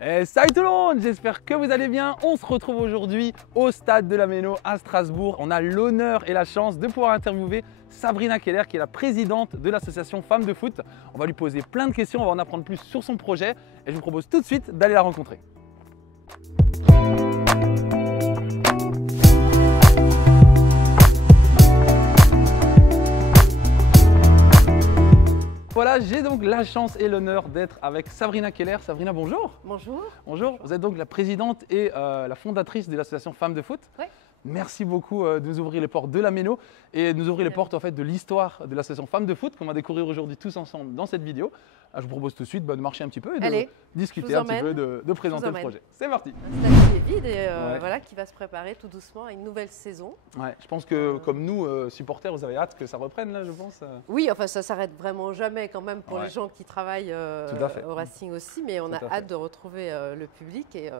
Salut tout le monde, j'espère que vous allez bien. On se retrouve aujourd'hui au stade de la Méno à Strasbourg. On a l'honneur et la chance de pouvoir interviewer Sabrina Keller qui est la présidente de l'association Femmes de Foot. On va lui poser plein de questions, on va en apprendre plus sur son projet et je vous propose tout de suite d'aller la rencontrer. Voilà, j'ai donc la chance et l'honneur d'être avec Sabrina Keller. Sabrina, bonjour. Bonjour. Bonjour, vous êtes donc la présidente et la fondatrice de l'association Femmes de Foot. Oui. Merci beaucoup de nous ouvrir les portes de la Méno et de nous ouvrir les portes en fait, de l'histoire de l'association Femmes de Foot qu'on va découvrir aujourd'hui tous ensemble dans cette vidéo. Je vous propose tout de suite de marcher un petit peu et de discuter un petit peu, de présenter le projet. C'est parti. Un stade qui est vide et voilà, qui va se préparer tout doucement à une nouvelle saison. Ouais, je pense que comme nous, supporters, vous avez hâte que ça reprenne là, je pense. Oui, enfin ça s'arrête vraiment jamais quand même pour les gens qui travaillent au Racing aussi, mais on a hâte de retrouver le public et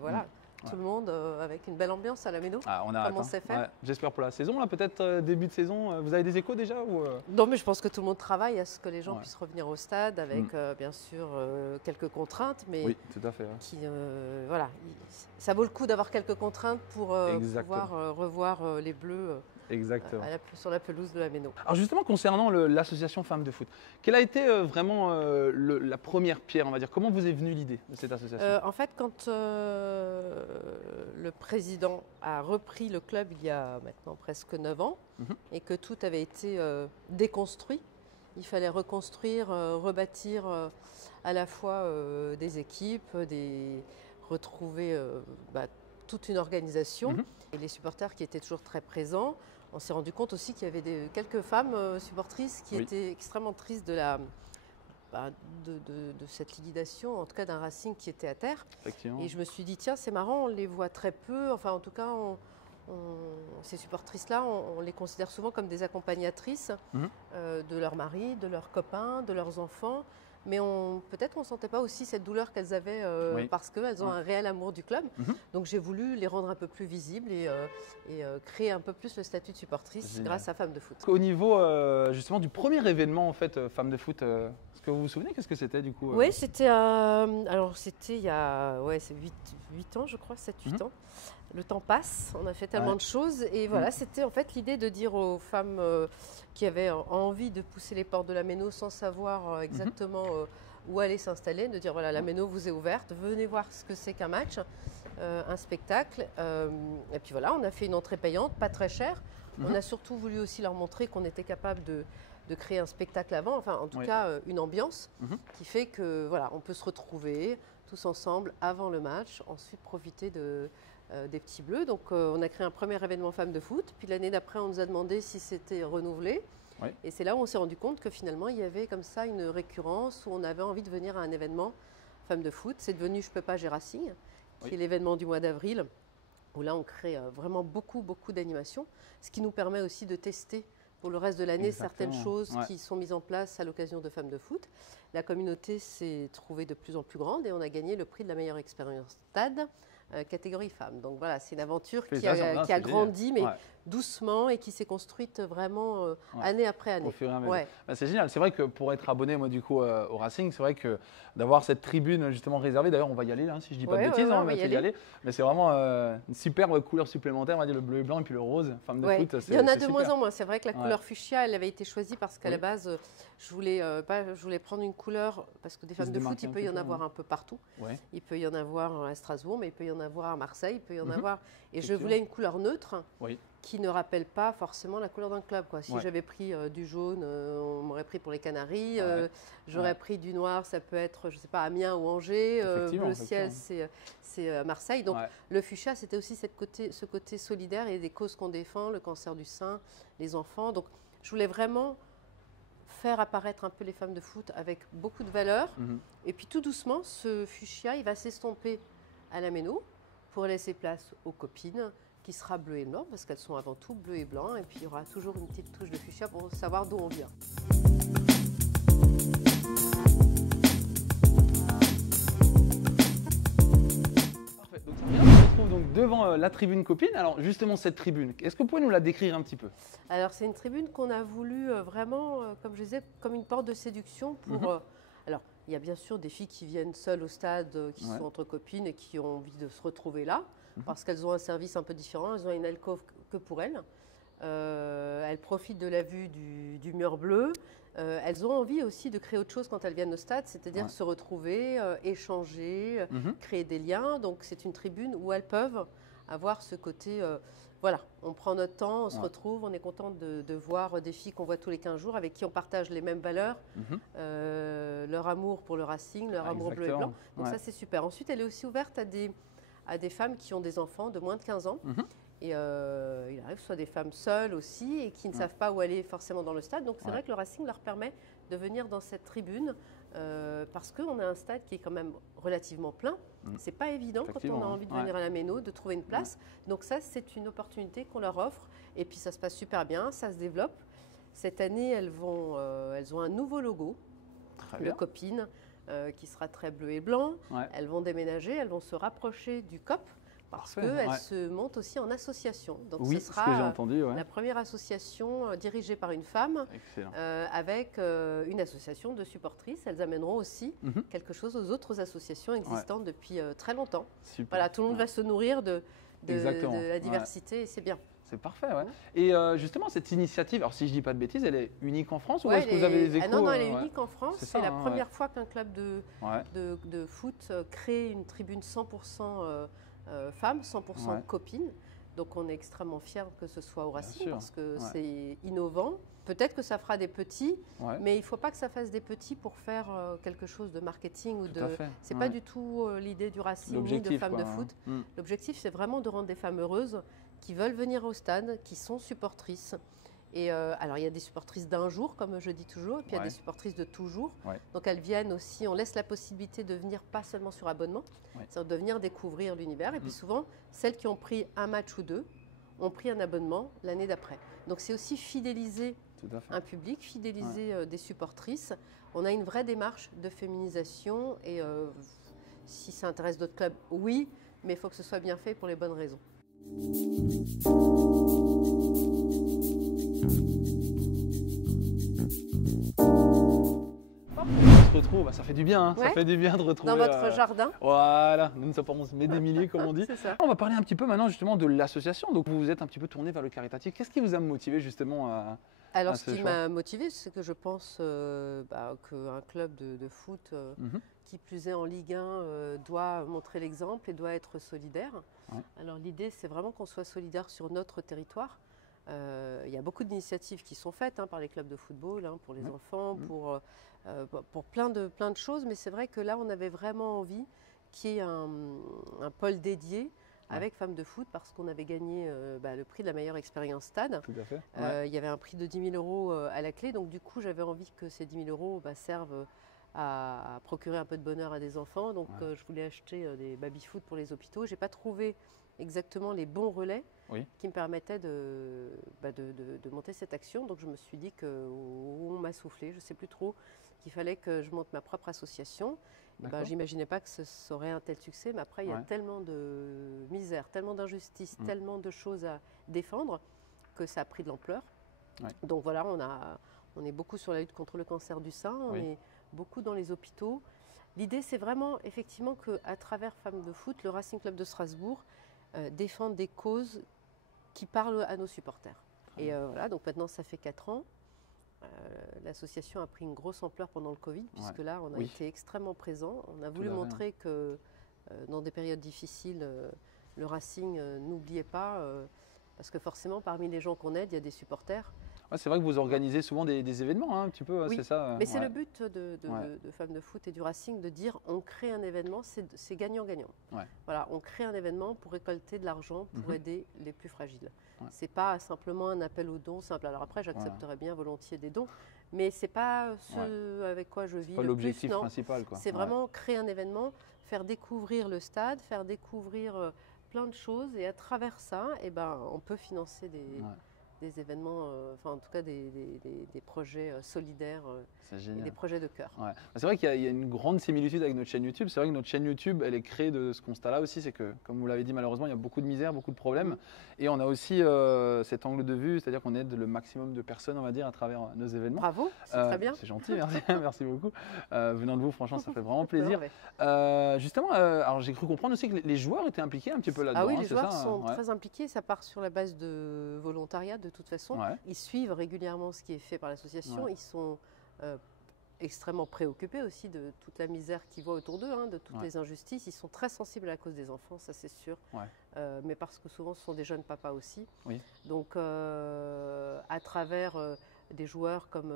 voilà. Tout le monde avec une belle ambiance à la Méno. Ah, on a Comment c'est fait. J'espère pour la saison, là, peut-être début de saison. Vous avez des échos déjà ou Non, mais je pense que tout le monde travaille à ce que les gens puissent revenir au stade avec bien sûr quelques contraintes, mais oui, tout à fait, qui, voilà, ça vaut le coup d'avoir quelques contraintes pour pouvoir revoir les Bleus. Exactement. Sur la pelouse de la Méno. Alors justement, concernant l'association Femmes de Foot, quelle a été vraiment la première pierre, on va dire? Comment vous est venue l'idée de cette association? En fait, quand le président a repris le club il y a maintenant presque 9 ans et que tout avait été déconstruit, il fallait reconstruire, rebâtir à la fois des équipes, retrouver toute une organisation. Et les supporters qui étaient toujours très présents, on s'est rendu compte aussi qu'il y avait quelques femmes supportrices qui étaient extrêmement tristes de cette liquidation, en tout cas d'un Racing qui était à terre. Et je me suis dit, tiens, c'est marrant, on les voit très peu, enfin en tout cas, ces supportrices-là, on les considère souvent comme des accompagnatrices de leurs maris, de leurs copains, de leurs enfants. Mais peut-être qu'on ne sentait pas aussi cette douleur qu'elles avaient parce qu'elles ont un réel amour du club. Donc j'ai voulu les rendre un peu plus visibles et créer un peu plus le statut de supportrice grâce à Femmes de Foot. Au niveau justement du premier événement en fait, Femmes de Foot, est-ce que vous vous souvenez qu'est-ce que c'était du coup Oui, c'était il y a 8 ans je crois, 7-8 ans. Le temps passe, on a fait tellement de choses et voilà, c'était en fait l'idée de dire aux femmes qui avaient envie de pousser les portes de la Méno sans savoir exactement où aller s'installer, de dire voilà, la Méno vous est ouverte, venez voir ce que c'est qu'un match, un spectacle. Et puis voilà, on a fait une entrée payante, pas très chère. On a surtout voulu aussi leur montrer qu'on était capable de créer un spectacle avant, enfin en tout cas une ambiance qui fait que voilà, on peut se retrouver tous ensemble avant le match, ensuite profiter des petits bleus. Donc on a créé un premier événement Femmes de Foot, puis l'année d'après on nous a demandé si c'était renouvelé. Et c'est là où on s'est rendu compte que finalement il y avait comme ça une récurrence où on avait envie de venir à un événement Femmes de Foot. C'est devenu Je peux pas, j'ai Racing, qui est l'événement du mois d'avril, où là on crée vraiment beaucoup d'animations, ce qui nous permet aussi de tester pour le reste de l'année certaines choses qui sont mises en place à l'occasion de Femmes de Foot. La communauté s'est trouvée de plus en plus grande et on a gagné le prix de la meilleure expérience stade catégorie femmes. Donc voilà, c'est une aventure qui a grandi, mais doucement et qui s'est construite vraiment année après année. Au fur et à mesure. C'est génial. C'est vrai que pour être abonné moi du coup au Racing, c'est vrai que d'avoir cette tribune justement réservée, d'ailleurs on va y aller là, si je dis pas de bêtises, on va y aller. Mais c'est vraiment une superbe couleur supplémentaire, on va dire le bleu et blanc et puis le rose, Femmes de Foot. Il y en a de moins en moins. C'est vrai que la couleur fuchsia, elle avait été choisie parce qu'à la base, je voulais prendre une couleur, parce que des Femmes de Foot, il peut y en avoir un peu partout. Il peut y en avoir à Strasbourg, mais il peut y en avoir à Marseille, il peut y en avoir. Et je voulais une couleur neutre qui ne rappelle pas forcément la couleur d'un club. Si j'avais pris du jaune, on m'aurait pris pour les Canaries. J'aurais pris du noir, ça peut être, je ne sais pas, Amiens ou Angers. Le ciel, c'est Marseille. Donc le fuchsia, c'était aussi ce côté solidaire et des causes qu'on défend, le cancer du sein, les enfants. Donc je voulais vraiment faire apparaître un peu les Femmes de Foot avec beaucoup de valeur. Et puis tout doucement, ce fuchsia, il va s'estomper à la Méno pour laisser place aux copines, qui sera bleu et blanc, parce qu'elles sont avant tout bleu et blanc. Et puis il y aura toujours une petite touche de fuchsia pour savoir d'où on vient. Parfait. Donc on se retrouve donc devant la tribune copine. Alors justement cette tribune, est-ce que vous pouvez nous la décrire un petit peu? Alors c'est une tribune qu'on a voulu vraiment, comme je disais, comme une porte de séduction pour... alors Il y a bien sûr des filles qui viennent seules au stade, qui sont entre copines et qui ont envie de se retrouver là, parce qu'elles ont un service un peu différent. Elles ont une alcôve que pour elles. Elles profitent de la vue du mur bleu. Elles ont envie aussi de créer autre chose quand elles viennent au stade, c'est-à-dire se retrouver, échanger, créer des liens. Donc c'est une tribune où elles peuvent avoir ce côté, voilà, on prend notre temps, on se retrouve, on est content de voir des filles qu'on voit tous les 15 jours, avec qui on partage les mêmes valeurs, leur amour pour le Racing, leur amour bleu et blanc. Donc ça c'est super. Ensuite, elle est aussi ouverte à des femmes qui ont des enfants de moins de 15 ans. Et il arrive que ce soit des femmes seules aussi et qui ne savent pas où aller forcément dans le stade. Donc c'est vrai que le Racing leur permet de venir dans cette tribune parce qu'on a un stade qui est quand même relativement plein. C'est pas évident quand on a envie de venir à la Méno, de trouver une place. Donc ça, c'est une opportunité qu'on leur offre. Et puis ça se passe super bien, ça se développe. Cette année, elles ont un nouveau logo, le Copine, qui sera très bleu et blanc. Elles vont déménager, elles vont se rapprocher du COP. Parce qu'elle se monte aussi en association. Donc ce sera la première association dirigée par une femme avec une association de supportrices. Elles amèneront aussi quelque chose aux autres associations existantes depuis très longtemps. Super. Voilà, tout le monde va se nourrir de la diversité et c'est bien. C'est parfait, Et justement, cette initiative, alors si je ne dis pas de bêtises, elle est unique en France ou est-ce que vous avez des échos? Non, elle est unique en France. C'est la première fois qu'un club de foot crée une tribune 100% femmes, 100% copines. Donc on est extrêmement fiers que ce soit au Racing parce que c'est innovant. Peut-être que ça fera des petits, mais il ne faut pas que ça fasse des petits pour faire quelque chose de marketing. Ce n'est pas du tout l'idée du Racing ni de femmes de foot. L'objectif, c'est vraiment de rendre des femmes heureuses qui veulent venir au stade, qui sont supportrices. Et alors, il y a des supportrices d'un jour, comme je dis toujours, et puis il y a des supportrices de toujours. Donc, elles viennent aussi, on laisse la possibilité de venir pas seulement sur abonnement, c'est-à-dire de venir découvrir l'univers. Et puis souvent, celles qui ont pris un match ou deux ont pris un abonnement l'année d'après. Donc, c'est aussi fidéliser un public, fidéliser des supportrices. On a une vraie démarche de féminisation et si ça intéresse d'autres clubs, oui, mais il faut que ce soit bien fait pour les bonnes raisons. On se retrouve, ça fait du bien, ça fait du bien de retrouver. Dans votre jardin. Voilà, nous ne sommes pas mais des milliers comme on dit. Ça. On va parler un petit peu maintenant justement de l'association. Donc vous vous êtes un petit peu tourné vers le caritatif. Qu'est-ce qui vous a motivé justement à Alors ce qui m'a motivé, c'est que je pense qu'un club de foot, qui plus est en Ligue 1, doit montrer l'exemple et doit être solidaire. Alors l'idée, c'est vraiment qu'on soit solidaire sur notre territoire. Il y a beaucoup d'initiatives qui sont faites par les clubs de football, pour les enfants, pour plein de choses. Mais c'est vrai que là, on avait vraiment envie qu'il y ait un pôle dédié avec Femmes de foot parce qu'on avait gagné le prix de la meilleure expérience stade. Tout à fait. Il y avait un prix de 10 000 € à la clé. Donc du coup, j'avais envie que ces 10 000 € servent à procurer un peu de bonheur à des enfants. Donc je voulais acheter des baby-foot pour les hôpitaux. Je n'ai pas trouvé exactement les bons relais qui me permettaient de monter cette action. Donc je me suis dit qu'on m'a soufflé, je ne sais plus trop, qu'il fallait que je monte ma propre association. Je n'imaginais pas que ça aurait un tel succès, mais après il y a tellement de misère, tellement d'injustice, tellement de choses à défendre que ça a pris de l'ampleur. Donc voilà, on est beaucoup sur la lutte contre le cancer du sein, on est beaucoup dans les hôpitaux. L'idée, c'est vraiment effectivement qu'à travers Femmes de foot, le Racing Club de Strasbourg défende des causes qui parlent à nos supporters. Et voilà, donc maintenant ça fait 4 ans. L'association a pris une grosse ampleur pendant le Covid, puisque là, on a été extrêmement présent. On a voulu montrer que dans des périodes difficiles, le Racing n'oubliait pas, parce que forcément, parmi les gens qu'on aide, il y a des supporters. C'est vrai que vous organisez souvent des événements, un petit peu, c'est ça. Mais c'est le but de Femmes de foot et du Racing de dire on crée un événement, c'est gagnant-gagnant. Voilà, on crée un événement pour récolter de l'argent, pour aider les plus fragiles. C'est pas simplement un appel aux dons simple. Alors après, j'accepterais bien volontiers des dons, mais c'est pas ce avec quoi je vis. Pas l'objectif principal, quoi. C'est vraiment créer un événement, faire découvrir le stade, faire découvrir plein de choses, et à travers ça, on peut financer des événements, enfin en tout cas des projets solidaires C'est et génial. des projets de cœur. Ouais. C'est vrai qu'il y a une grande similitude avec notre chaîne YouTube. C'est vrai que notre chaîne YouTube, elle est créée de ce constat-là aussi. C'est que, comme vous l'avez dit, malheureusement, il y a beaucoup de misère, beaucoup de problèmes. Et on a aussi cet angle de vue, c'est-à-dire qu'on aide le maximum de personnes, on va dire, à travers nos événements. Bravo, c'est très bien. C'est gentil, merci, merci beaucoup. Venant de vous, franchement, ça fait vraiment Non, plaisir. mais- Justement, alors j'ai cru comprendre aussi que les joueurs étaient impliqués un petit peu là-dedans. Ah oui, hein, les c'est joueurs ça, sont ouais. très impliqués. Ça part sur la base de volontariat de toute façon. Ouais. Ils suivent régulièrement ce qui est fait par l'association. Ouais. Ils sont extrêmement préoccupés aussi de toute la misère qu'ils voient autour d'eux, hein, de toutes Ouais. les injustices. Ils sont très sensibles à la cause des enfants, ça c'est sûr. Ouais. Mais parce que souvent ce sont des jeunes papas aussi. Oui. Donc à travers des joueurs comme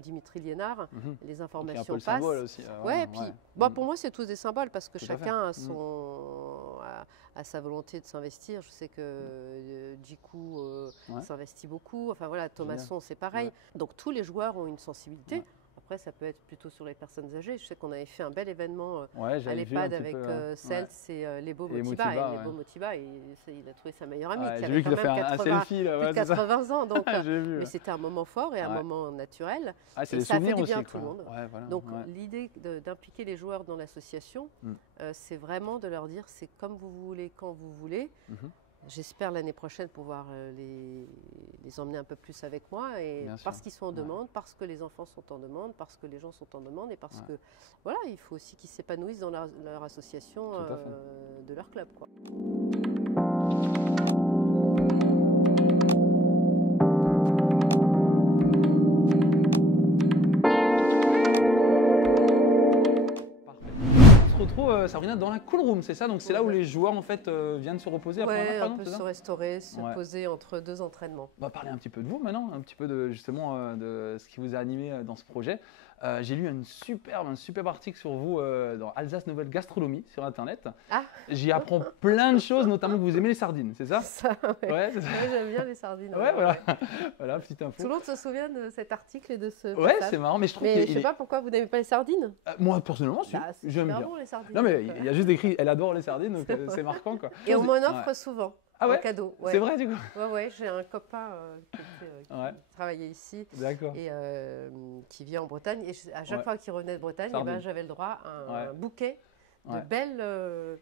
Dimitri Liénard, Mhm. les Qui est un peu informations le passent. symbole aussi. Ouais, et puis bon, Mm. pour moi, c'est tous des symboles parce que Tout à fait. chacun a, Mm. a sa volonté de s'investir. Je sais que Djikou Ouais. s'investit beaucoup. Enfin voilà, Thomasson, c'est pareil. Ouais. Donc tous les joueurs ont une sensibilité. Ouais. Après, ça peut être plutôt sur les personnes âgées. Je sais qu'on avait fait un bel événement Ouais, à j'avais vu un l'EHPAD petit avec peu, Celt et Lebo Et Motiba. Motiba, Et ouais. Lebo Motiba, il a trouvé sa meilleure amie Ouais, qui j'ai avait vu quand qu'il a fait même un 80, selfie là, plus de ouais, c'est ça. 80 ans. Donc, J'ai vu. mais c'était un moment fort et un Ouais. moment naturel. Ah, c'est et des ça a fait souvenirs du aussi. bien à tout le quoi. monde. Ouais, voilà, Donc ouais. l'idée d'impliquer les joueurs dans l'association, Mm. c'est vraiment de leur dire c'est comme vous voulez, quand vous voulez. Mhm. J'espère l'année prochaine pouvoir les emmener un peu plus avec moi, et Bien sûr. parce qu'ils sont en Ouais. demande, parce que les enfants sont en demande, parce que les gens sont en demande, et parce Ouais. que voilà, il faut aussi qu'ils s'épanouissent dans leur association, Tout à fait. de leur club, quoi. Parfait. On se retrouve, Sabrina, dans la cool room, c'est ça? Donc c'est là où Ouais. les joueurs en fait viennent se reposer après un match, Ouais, par un exemple, peu c'est se ça? restaurer, se Ouais. poser entre deux entraînements. On va parler un petit peu de vous maintenant, un petit peu de justement de ce qui vous a animé dans ce projet. J'ai lu un superbe article sur vous dans Alsace Nouvelle Gastronomie sur Internet. Ah. J'y apprends plein de choses, notamment que vous aimez les sardines, c'est ça? Ça, ouais. Ouais, c'est ça. Ouais, j'aime bien les sardines. Ouais, voilà. Voilà, petite Tout info. le monde se souvient de cet article et de ce Ouais, passage. c'est marrant, mais je trouve Mais qu'il je sais pas pourquoi vous n'aimez pas les sardines. moi personnellement, si, Bah, c'est j'aime super bien. bon les sardines. Non mais donc, il y a juste écrit, elle adore les sardines, donc c'est marquant quoi. Et on m'en Ouais. offre souvent Ah ouais? en cadeau. Ouais. C'est vrai du coup? Ouais, ouais, j'ai un copain qui Ouais. travaillait ici D'accord. et qui vit en Bretagne. Et à chaque Ouais. fois qu'il revenait de Bretagne, eh Sardines. ben, j'avais le droit à un Ouais. bouquet de Ouais. belles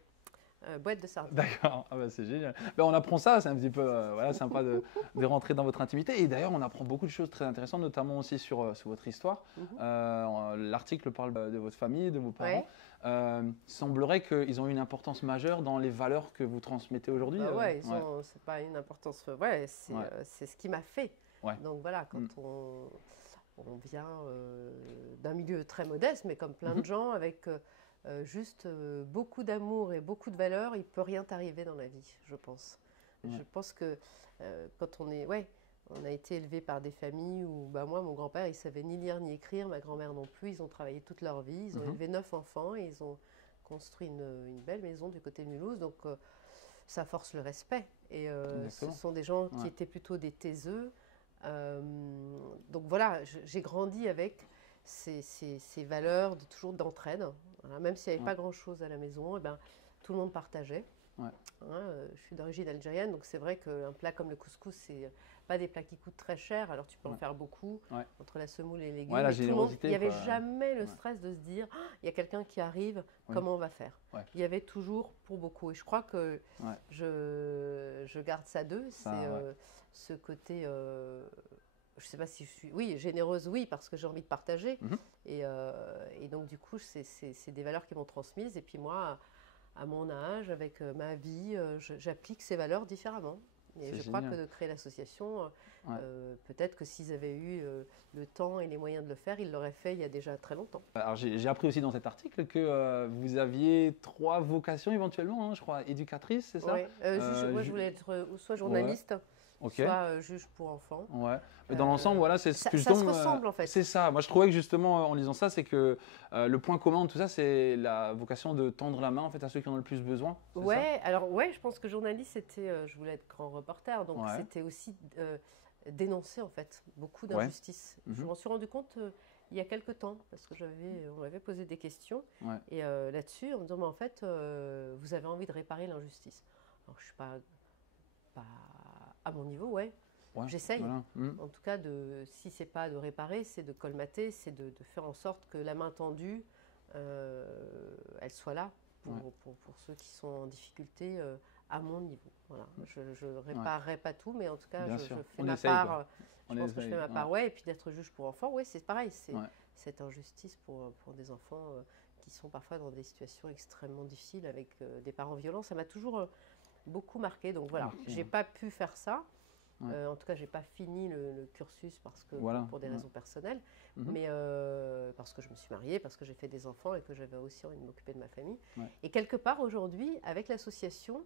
boîtes de sardines. D'accord, ah bah, c'est génial. Ben, on apprend ça, c'est un petit peu voilà, sympa de rentrer dans votre intimité. Et d'ailleurs, on apprend beaucoup de choses très intéressantes, notamment aussi sur votre histoire. L'article parle de votre famille, de vos parents. Ouais. Semblerait qu'ils ont eu une importance majeure dans les valeurs que vous transmettez aujourd'hui. Bah ouais, c'est pas une importance. Ouais, c'est ce qui m'a fait. Ouais. Donc voilà, quand on vient d'un milieu très modeste, mais comme plein de gens, avec juste beaucoup d'amour et beaucoup de valeurs, il ne peut rien t'arriver dans la vie, je pense. Ouais. Je pense que quand on est. Ouais, on a été élevé par des familles où, bah moi, mon grand-père, il savait ni lire ni écrire, ma grand-mère non plus. Ils ont travaillé toute leur vie, ils ont élevé 9 enfants et ils ont construit une belle maison du côté de Mulhouse. Donc ça force le respect. Et ce sont des gens qui étaient plutôt des taiseux. Donc voilà, j'ai grandi avec ces valeurs toujours d'entraide. Voilà, même s'il n'y avait pas grand-chose à la maison, eh ben, tout le monde partageait. Ouais. Je suis d'origine algérienne, donc c'est vrai qu'un plat comme le couscous, c'est pas des plats qui coûtent très cher, alors tu peux en faire beaucoup, entre la semoule et les légumes. Ouais, la tout le monde, générosité, il n'y avait quoi. jamais le stress de se dire « Ah, il y a quelqu'un qui arrive, comment on va faire Il y avait toujours pour beaucoup. Et je crois que je garde ça d'eux, c'est ce côté… je ne sais pas si je suis… Oui, généreuse, oui, parce que j'ai envie de partager. Et donc, du coup, c'est des valeurs qui m'ont transmises. Et puis moi, à mon âge, avec ma vie, j'applique ces valeurs différemment. Et je crois que de créer l'association, peut-être que s'ils avaient eu le temps et les moyens de le faire, ils l'auraient fait il y a déjà très longtemps. Alors j'ai appris aussi dans cet article que vous aviez 3 vocations éventuellement, hein, je crois, éducatrice, c'est ça? Oui, moi je voulais être soit journaliste, soit juge pour enfants. Ouais. Mais dans l'ensemble, voilà, c'est ce que ça se ressemble en fait. C'est ça. Moi, je trouvais que justement, en lisant ça, c'est que le point commun de tout ça, c'est la vocation de tendre la main en fait à ceux qui en ont le plus besoin. Ouais. Alors je pense que journaliste, c'était, je voulais être grand reporter, donc c'était aussi dénoncer en fait beaucoup d'injustices. Je m'en suis rendu compte il y a quelques temps parce que on m'avait posé des questions et là-dessus, en me disant, mais en fait, vous avez envie de réparer l'injustice. Alors je suis pas à mon niveau, Ouais, j'essaye. voilà. En tout cas, si ce n'est pas de réparer, c'est de colmater, c'est de faire en sorte que la main tendue, elle soit là pour ceux qui sont en difficulté à mon niveau. Voilà. Je ne réparerai pas tout, mais en tout cas, je fais ma part. Je pense que je fais ma part, et puis d'être juge pour enfants, c'est pareil, c'est cette injustice pour des enfants qui sont parfois dans des situations extrêmement difficiles avec des parents violents. Ça m'a toujours beaucoup marqué, donc voilà, j'ai pas pu faire ça. En tout cas, j'ai pas fini le cursus parce que pour des raisons personnelles, mais parce que je me suis mariée, parce que j'ai fait des enfants et que j'avais aussi envie de m'occuper de ma famille. Et quelque part aujourd'hui, avec l'association,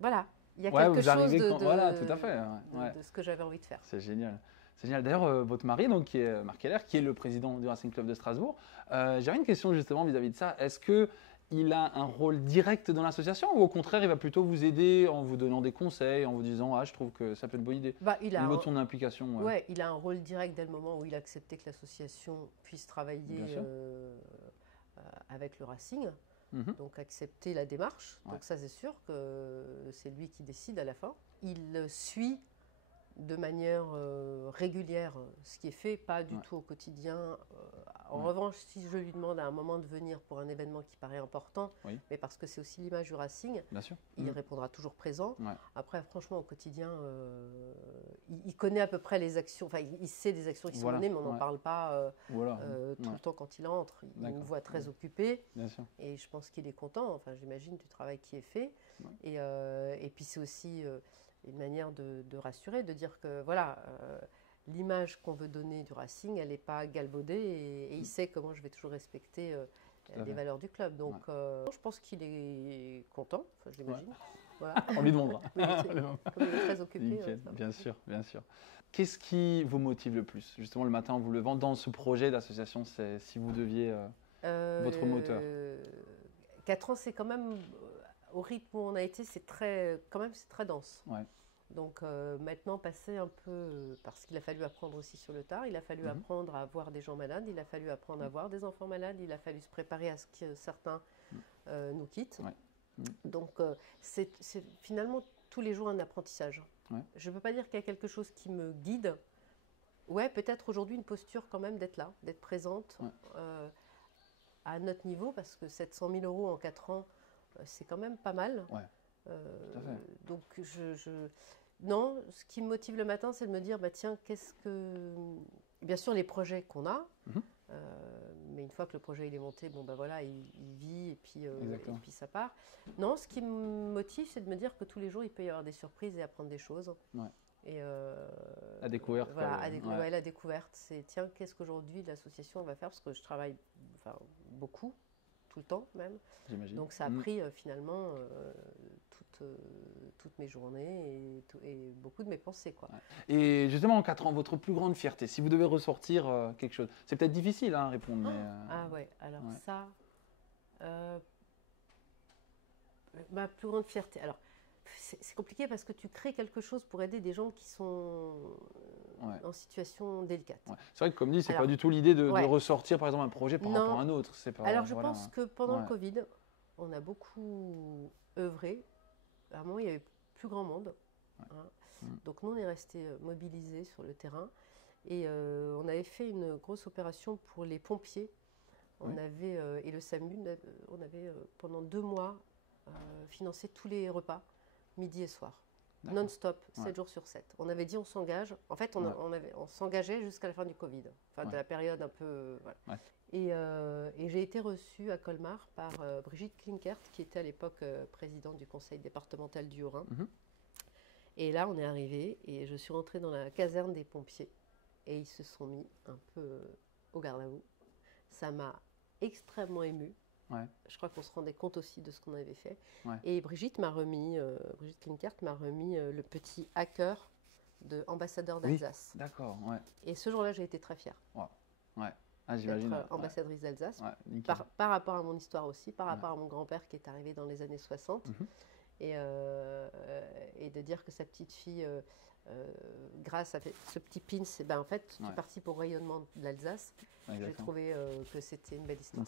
voilà, il y a quelque chose voilà, tout à fait, de ce que j'avais envie de faire. C'est génial. C'est génial. D'ailleurs, votre mari, donc, qui est Marc Keller, qui est le président du Racing Club de Strasbourg, j'avais une question justement vis-à-vis de ça. Est-ce qu'il a un rôle direct dans l'association ou au contraire, il va plutôt vous aider en vous donnant des conseils, en vous disant « Ah, je trouve que ça peut être une bonne idée » au niveau de son implication. Oui, il a un rôle direct dès le moment où il a accepté que l'association puisse travailler avec le Racing. Donc accepter la démarche. Donc ça, c'est sûr que c'est lui qui décide à la fin. Il suit de manière régulière ce qui est fait, pas du tout au quotidien. En revanche, si je lui demande à un moment de venir pour un événement qui paraît important, mais parce que c'est aussi l'image du Racing, il répondra toujours présent. Après, franchement, au quotidien, il connaît à peu près les actions, enfin, il sait des actions qui sont menées, mais on n'en parle pas tout le temps quand il entre. Il nous voit très occupé, et je pense qu'il est content, enfin, j'imagine, du travail qui est fait. Et puis, c'est aussi une manière de rassurer, de dire que voilà, l'image qu'on veut donner du Racing, elle n'est pas galvaudée et il sait comment je vais toujours respecter les valeurs du club. Donc je pense qu'il est content, enfin, je l'imagine. Voilà. On lui demandera. Comme il est très occupé. Bien sûr, bien sûr. Qu'est-ce qui vous motive le plus, justement, le matin en vous levant dans ce projet d'association, si vous deviez votre moteur 4 ans, c'est quand même, au rythme où on a été, c'est très dense. Donc maintenant, passer un peu, parce qu'il a fallu apprendre aussi sur le tard, il a fallu apprendre à voir des gens malades, il a fallu apprendre à voir des enfants malades, il a fallu se préparer à ce que certains nous quittent. Donc c'est finalement tous les jours un apprentissage. Je ne peux pas dire qu'il y a quelque chose qui me guide. Peut-être aujourd'hui une posture quand même d'être là, d'être présente à notre niveau, parce que 700 000 € en 4 ans, c'est quand même pas mal. Donc non, ce qui me motive le matin, c'est de me dire, tiens, bien sûr les projets qu'on a, mais une fois que le projet il est monté, voilà, il vit et puis ça part. Non, ce qui me motive, c'est de me dire que tous les jours il peut y avoir des surprises et apprendre des choses. Et la découverte. Voilà, la découverte, c'est tiens, qu'est-ce qu'aujourd'hui l'association va faire, parce que je travaille beaucoup, tout le temps même. Donc ça a pris finalement toutes mes journées et beaucoup de mes pensées. Et justement, en 4 ans, votre plus grande fierté, si vous devez ressortir quelque chose, c'est peut-être difficile à répondre. Ah ouais, alors ça, ma plus grande fierté, alors c'est compliqué parce que tu crées quelque chose pour aider des gens qui sont en situation délicate. C'est vrai que comme dit, c'est pas du tout l'idée de ressortir par exemple un projet par rapport à un autre. Alors je pense que pendant le Covid, on a beaucoup œuvré. À un moment, il y avait plus grand monde. Donc nous, on est restés mobilisés sur le terrain. Et on avait fait une grosse opération pour les pompiers. On avait, et le SAMU, on avait pendant 2 mois financé tous les repas, midi et soir. Non-stop, 7 jours sur 7. On avait dit on s'engage. En fait, on s'engageait jusqu'à la fin du Covid. Enfin, de la période un peu... Voilà. Et j'ai été reçue à Colmar par Brigitte Klinkert, qui était à l'époque présidente du conseil départemental du Haut-Rhin. Et là, on est arrivé et je suis rentrée dans la caserne des pompiers. Et ils se sont mis un peu au garde à vous. Ça m'a extrêmement émue. Je crois qu'on se rendait compte aussi de ce qu'on avait fait. Et Brigitte Klinkert m'a remis le petit hacker de ambassadeur d'Alsace. D'accord, Et ce jour-là, j'ai été très fière. J'imagine. D'être ambassadrice d'Alsace. Par rapport à mon histoire aussi, par rapport à mon grand-père qui est arrivé dans les années 60. Et de dire que sa petite fille, grâce à ce petit pins, en fait, tu participes au rayonnement de l'Alsace. J'ai trouvé que c'était une belle histoire.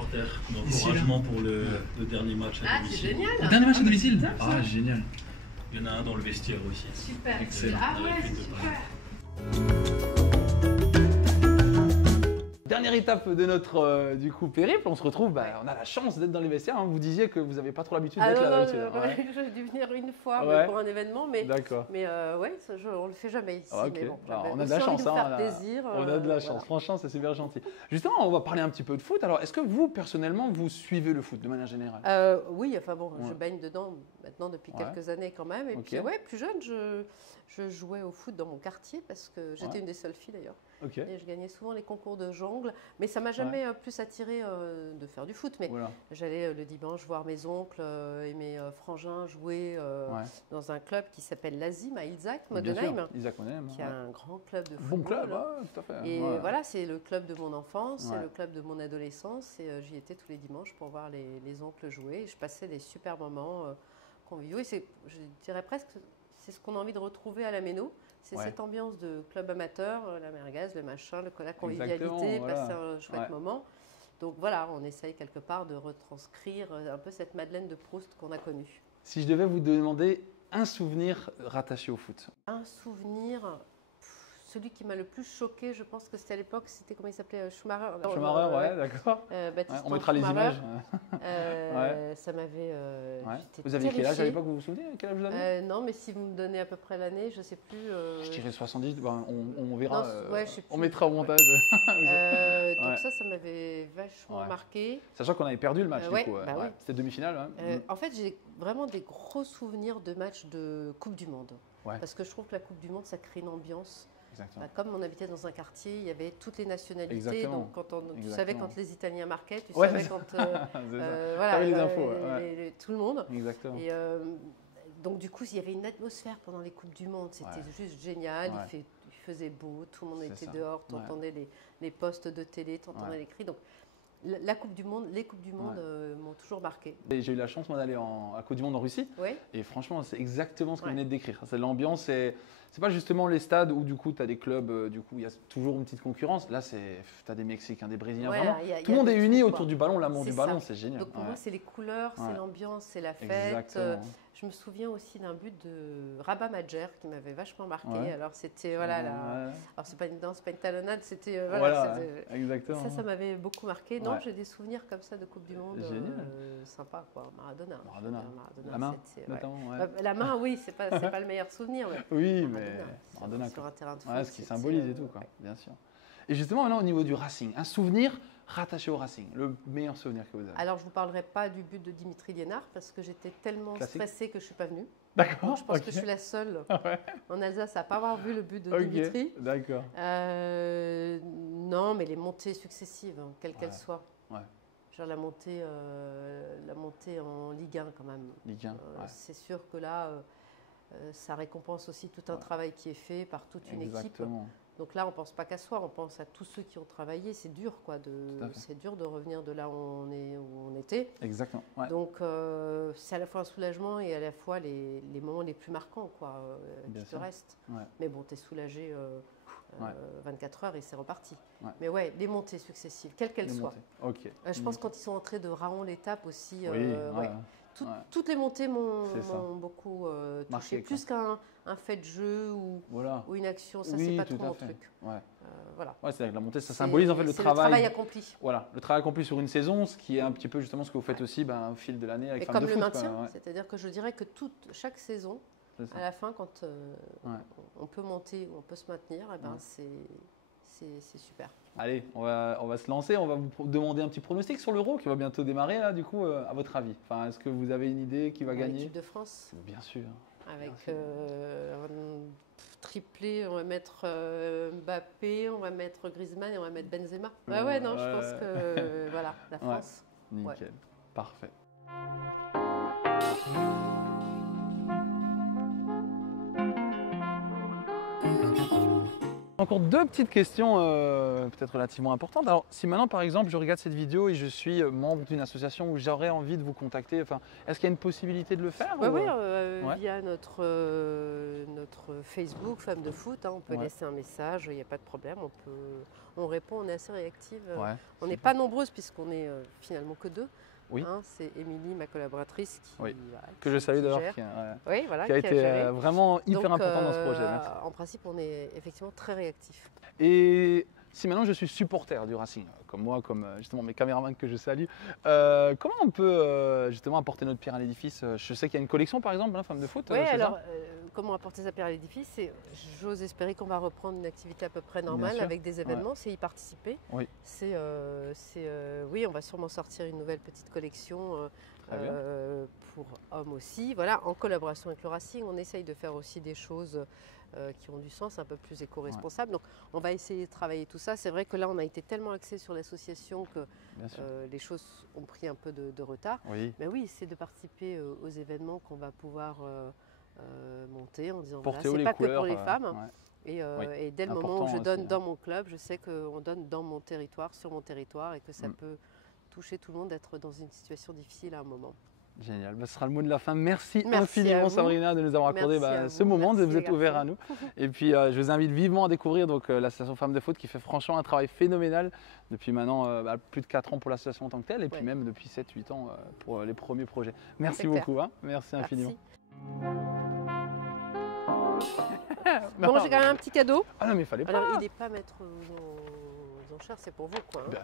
supporters d'encouragement pour le dernier match à domicile. C'est génial. Le dernier match à domicile? Ah, génial. Il y en a un dans le vestiaire aussi. Super. Excellent. Ah ouais, Avec c'est une de super. Dernière étape de notre du coup périple, on se retrouve, on a la chance d'être dans les vestiaires. Hein. Vous disiez que vous n'avez pas trop l'habitude d'être là d'habitude. Ouais. J'ai dû venir une fois Ouais. pour un événement, mais D'accord. ouais, ça, on le fait jamais ici. Ok. Mais bon, Alors, j'avais on a de aussi la envie chance. de me Hein, faire plaisir. on a de la chance. Voilà. Franchement, c'est super gentil. Justement, on va parler un petit peu de foot. Alors, est-ce que vous, personnellement, vous suivez le foot de manière générale? Oui, enfin bon, Ouais. je baigne dedans maintenant depuis Ouais. quelques années quand même. Et Ok. puis ouais, plus jeune, je jouais au foot dans mon quartier parce que j'étais Ouais. une des seules filles d'ailleurs. Ok. Et je gagnais souvent les concours de jongle. Mais ça m'a jamais plus attiré de faire du foot. Mais Voilà. j'allais le dimanche voir mes oncles et mes frangins jouer Ouais. dans un club qui s'appelle l'Azim à Ilzac, Bien Modenheim, sûr. Isaac Modenheim, qui est ouais. un grand club de Bon football. club, ouais, tout à fait. Et Ouais. voilà, c'est le club de mon enfance, Ouais. c'est le club de mon adolescence. Et j'y étais tous les dimanches pour voir les oncles jouer. Et je passais des super moments conviviaux. Et je dirais presque, c'est ce qu'on a envie de retrouver à la Méno. C'est Ouais. cette ambiance de club amateur, la merguez, le machin, la convivialité, Exactement, voilà. passer un chouette Ouais. moment. Donc voilà, on essaye quelque part de retranscrire un peu cette Madeleine de Proust qu'on a connue. Si je devais vous demander un souvenir rattaché au foot. Un souvenir, celui qui m'a le plus choqué, je pense que c'était à l'époque, c'était comment il s'appelait, Schumacher. Schumacher, ouais, d'accord. Ouais, Baptiste on mettra les Schumacher. images. Ça m'avait. Ouais. J'étais Vous aviez quel âge à terrifiée. l'époque, vous vous souvenez quel âge vous aviez? Non, mais si vous me donnez à peu près l'année, je ne sais plus. Je dirais 70, on verra. Non, ouais, je sais on plus. mettra au montage. Donc Ouais. ça m'avait vachement Ouais. marqué. Sachant qu'on avait perdu le match, Ouais, du coup. bah oui. C'était demi-finale. Ouais. En fait, j'ai vraiment des gros souvenirs de matchs de Coupe du Monde. Ouais. Parce que je trouve que la Coupe du Monde, ça crée une ambiance. Exactement. Comme on habitait dans un quartier, il y avait toutes les nationalités. Exactement. Donc, tu Exactement. savais quand les Italiens marquaient, tu Ouais, savais c'est quand. C'est ça. Voilà, T'avais les infos, ouais. tout le monde. Exactement. Et donc, du coup, il y avait une atmosphère pendant les Coupes du Monde. C'était juste génial. Ouais. Il faisait beau, tout le monde C'est était ça. dehors. Tu entendais les postes de télé, tu entendais les cris. Donc, la Coupe du Monde, les Coupes du Monde m'ont toujours marqué. Et j'ai eu la chance, moi, d'aller à Coupe du Monde en Russie. Oui. Et franchement, c'est exactement ce que vous venez de décrire. C'est l'ambiance. C'est pas justement les stades où, du coup, tu as des clubs, du coup, il y a toujours une petite concurrence. Là, tu as des Mexicains, des Brésiliens. Voilà, vraiment, tout le monde est uni autour du ballon. L'amour C'est du ballon, ça. c'est génial. Donc, pour moi, c'est les couleurs, c'est l'ambiance, c'est la fête. Exactement. Je me souviens aussi d'un but de Rabat Madjer qui m'avait vachement marqué. Ouais. Alors, c'était. Voilà, Ouais. alors, c'est pas une danse, pas une talonnade, c'était. Voilà, c'était- exactement. Ça m'avait beaucoup marqué. Non, Ouais. j'ai des souvenirs comme ça de Coupe du Monde. Génial. Sympa, quoi. Maradona. Maradona. Maradona, La main, c'était- ouais. notamment. Ouais. La main, oui, c'est pas le meilleur souvenir. Mais Oui, Maradona, mais sur- Maradona, sur quoi. un terrain de foot. Ouais, ce qui c'était, symbolise et tout, quoi. ouais. Bien sûr. Et justement, maintenant, au niveau du Racing, un souvenir rattaché au Racing, le meilleur souvenir que vous avez. Alors, je ne vous parlerai pas du but de Dimitri Liénard parce que j'étais tellement Classique. stressée que je ne suis pas venue. D'accord. Je pense ok. que je suis la seule Ouais. en Alsace à ne pas avoir vu le but de Ok, Dimitri. d'accord. Non, mais les montées successives, hein, quelles qu'elles Ouais. soient. Ouais. Genre la montée en Ligue 1 quand même. Ligue 1, ouais. C'est sûr que là, ça récompense aussi tout un travail qui est fait par toute une équipe. Exactement. Donc là, on ne pense pas qu'à soi, on pense à tous ceux qui ont travaillé. C'est dur, quoi. à fait. C'est dur de revenir de là où on était. Exactement. Ouais. Donc, c'est à la fois un soulagement et à la fois les moments les plus marquants, quoi, Bien qui te sûr. restent. Ouais. Mais bon, tu es soulagé Ouais. 24 heures et c'est reparti. Ouais. Mais ouais, les montées successives, quelles qu'elles Les soient. montées. Ok. Je pense quand ils sont entrés de Raon l'étape aussi, Oui, ouais. ouais. Tout- Ouais. Toutes les montées C'est ça. m'ont beaucoup Marqué, touché. quoi. Plus qu'un fait de jeu Voilà. ou une action, ça Oui, c'est pas tout trop à mon fait. truc. Ouais. Voilà. Ouais, c'est-à-dire que la montée, ça C'est- symbolise en fait le c'est travail. accompli. Voilà, le travail accompli sur une saison, ce qui est un petit peu justement ce que vous faites aussi au fil de l'année avec Et Femme comme de le Foot. maintien, quoi, ouais. c'est-à-dire que je dirais que chaque saison, C'est ça. à la fin, quand Ouais. on peut monter ou on peut se maintenir, eh ben, Ouais. c'est super. Allez, on va se lancer. On va vous demander un petit pronostic sur l'Euro qui va bientôt démarrer, là, du coup, à votre avis. Enfin, est-ce que vous avez une idée qui va gagner? L'équipe de France, Bien sûr. avec Bien sûr. un triplé, on va mettre Mbappé, on va mettre Griezmann et on va mettre Benzema. Ouais, non, je pense que voilà, la Ouais. France. Nickel. Parfait. Encore deux petites questions peut-être relativement importantes. Alors, si maintenant, par exemple, je regarde cette vidéo et je suis membre d'une association où j'aurais envie de vous contacter, enfin, est-ce qu'il y a une possibilité de le faire Oui, ou, oui, Ouais. via notre Facebook, Femmes de Foot, hein, on peut laisser un message, il n'y a pas de problème, on répond, on est assez réactive. On n'est pas nombreuses puisqu'on est finalement que 2. Oui. Hein, c'est Émilie, ma collaboratrice, que je salue d'ailleurs, qui a été vraiment hyper important dans ce projet. Merci. En principe, on est effectivement très réactif. Et si maintenant je suis supporter du Racing, comme moi, comme justement mes caméramans que je salue, comment on peut justement apporter notre pierre à l'édifice? Je sais qu'il y a une collection par exemple, hein, Femmes de Foot. Oui, alors comment apporter sa pierre à l'édifice? J'ose espérer qu'on va reprendre une activité à peu près normale avec des événements, c'est y participer. Oui. Oui, on va sûrement sortir une nouvelle petite collection pour hommes aussi. Voilà, en collaboration avec le Racing, on essaye de faire aussi des choses qui ont du sens, un peu plus éco-responsables. Donc on va essayer de travailler tout ça. C'est vrai que là, on a été tellement axé sur l'association que les choses ont pris un peu de retard. Oui. Mais oui, c'est de participer aux événements qu'on va pouvoir monter en disant voilà, c'est pas que pour les femmes. Et dès le moment où je donne dans mon club, je sais qu'on donne dans mon territoire, sur mon territoire, et que ça peut toucher tout le monde d'être dans une situation difficile à un moment. Génial, ce sera le mot de la fin. Merci infiniment Sabrina de nous avoir accordé ce moment, de vous être ouvert à nous. Et puis je vous invite vivement à découvrir l'association Femmes de Foot qui fait franchement un travail phénoménal depuis maintenant plus de 4 ans pour l'association en tant que telle et puis même depuis 7-8 ans pour les premiers projets. Merci beaucoup, hein. Merci infiniment. Bon, j'ai quand même un petit cadeau. Ah non mais il fallait pas. Alors il n'est pas mettre aux enchères, c'est pour vous quoi. Hein.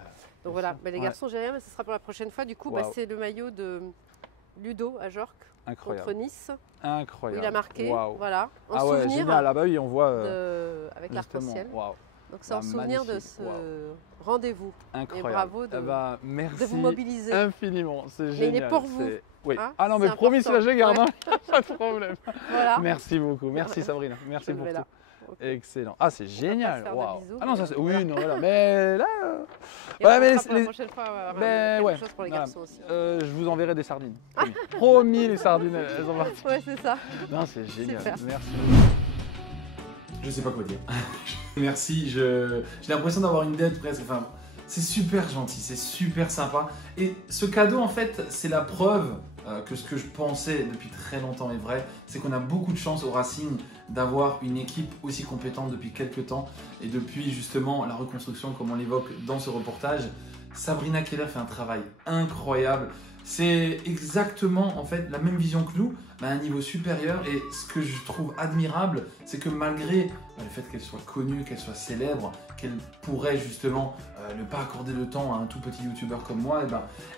Donc voilà, mais les garçons j'ai rien, mais ce sera pour la prochaine fois. Du coup, c'est le maillot de Ludo à Jorque contre Nice. Incroyable. Il a marqué, voilà. En souvenir génial, là-bas oui, on voit avec l'arc-en-ciel. Donc c'est en souvenir de ce rendez-vous. Incroyable. Et bravo de vous mobiliser. Infiniment, c'est génial. Mais il est pour vous. Oui. Hein, ah non mais promis, c'est la je garde, pas de problème. Voilà. Merci beaucoup, merci Sabrina, merci pour tout. Okay. Excellent. Ah c'est génial. Wow. Ah non ça c'est oui non voilà mais là. Ouais mais la prochaine fois quelque chose pour les garçons aussi. Je vous enverrai des sardines. Promis les sardines elles sont parties. Ouais c'est ça. Non c'est génial. Merci. Je sais pas quoi dire. Merci. J'ai l'impression d'avoir une dette presque. Enfin, c'est super gentil, c'est super sympa. Et ce cadeau en fait c'est la preuve que ce que je pensais depuis très longtemps est vrai, c'est qu'on a beaucoup de chance au Racing d'avoir une équipe aussi compétente depuis quelques temps et depuis justement la reconstruction comme on l'évoque dans ce reportage. Sabrina Keller fait un travail incroyable. C'est exactement en fait la même vision que nous, mais à un niveau supérieur. Et ce que je trouve admirable, c'est que malgré le fait qu'elle soit connue, qu'elle soit célèbre, qu'elle pourrait justement ne pas accorder le temps à un tout petit youtubeur comme moi, et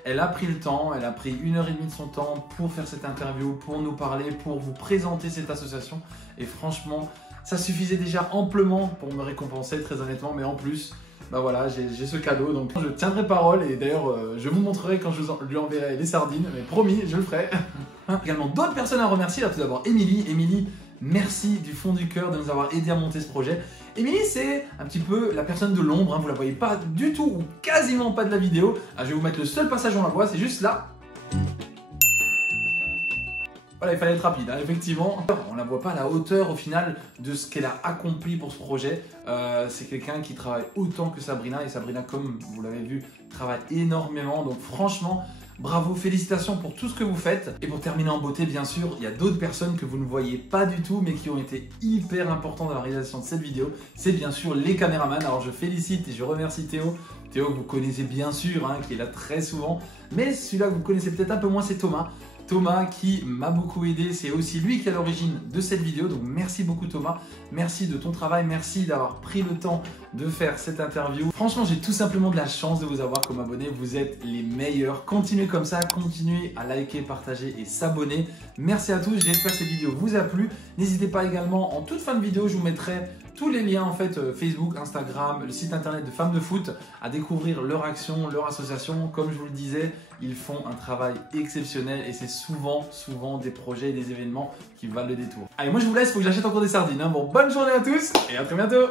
elle a pris le temps, elle a pris 1h30 de son temps pour faire cette interview, pour nous parler, pour vous présenter cette association. Et franchement, ça suffisait déjà amplement pour me récompenser très honnêtement, mais en plus, voilà, j'ai ce cadeau, donc je tiendrai parole et d'ailleurs je vous montrerai quand je lui enverrai les sardines, mais promis, je le ferai. Également d'autres personnes à remercier, là tout d'abord Émilie. Émilie, merci du fond du cœur de nous avoir aidé à monter ce projet. Émilie, c'est un petit peu la personne de l'ombre, hein, vous la voyez pas du tout ou quasiment pas de la vidéo. Je vais vous mettre le seul passage où on la voit, c'est juste là. Voilà, il fallait être rapide, hein, effectivement. On ne la voit pas à la hauteur au final de ce qu'elle a accompli pour ce projet. C'est quelqu'un qui travaille autant que Sabrina. Et Sabrina, comme vous l'avez vu, travaille énormément. Donc franchement, bravo, félicitations pour tout ce que vous faites. Et pour terminer en beauté, bien sûr, il y a d'autres personnes que vous ne voyez pas du tout, mais qui ont été hyper importantes dans la réalisation de cette vidéo. C'est bien sûr les caméramans. Alors je félicite et je remercie Théo. Théo que vous connaissez bien sûr, hein, qui est là très souvent. Mais celui-là que vous connaissez peut-être un peu moins, c'est Thomas. Thomas qui m'a beaucoup aidé, c'est aussi lui qui est à l'origine de cette vidéo, donc merci beaucoup Thomas, merci de ton travail, merci d'avoir pris le temps de faire cette interview. Franchement, j'ai tout simplement de la chance de vous avoir comme abonné, vous êtes les meilleurs. Continuez comme ça, continuez à liker, partager et s'abonner. Merci à tous, j'espère que cette vidéo vous a plu. N'hésitez pas également, en toute fin de vidéo, je vous mettrai tous les liens en fait Facebook, Instagram, le site internet de Femmes de Foot, à découvrir leur action, leur association. Comme je vous le disais, ils font un travail exceptionnel et c'est souvent des projets et des événements qui valent le détour. Allez, moi je vous laisse, il faut que j'achète encore des sardines. Hein. Bon, bonne journée à tous et à très bientôt.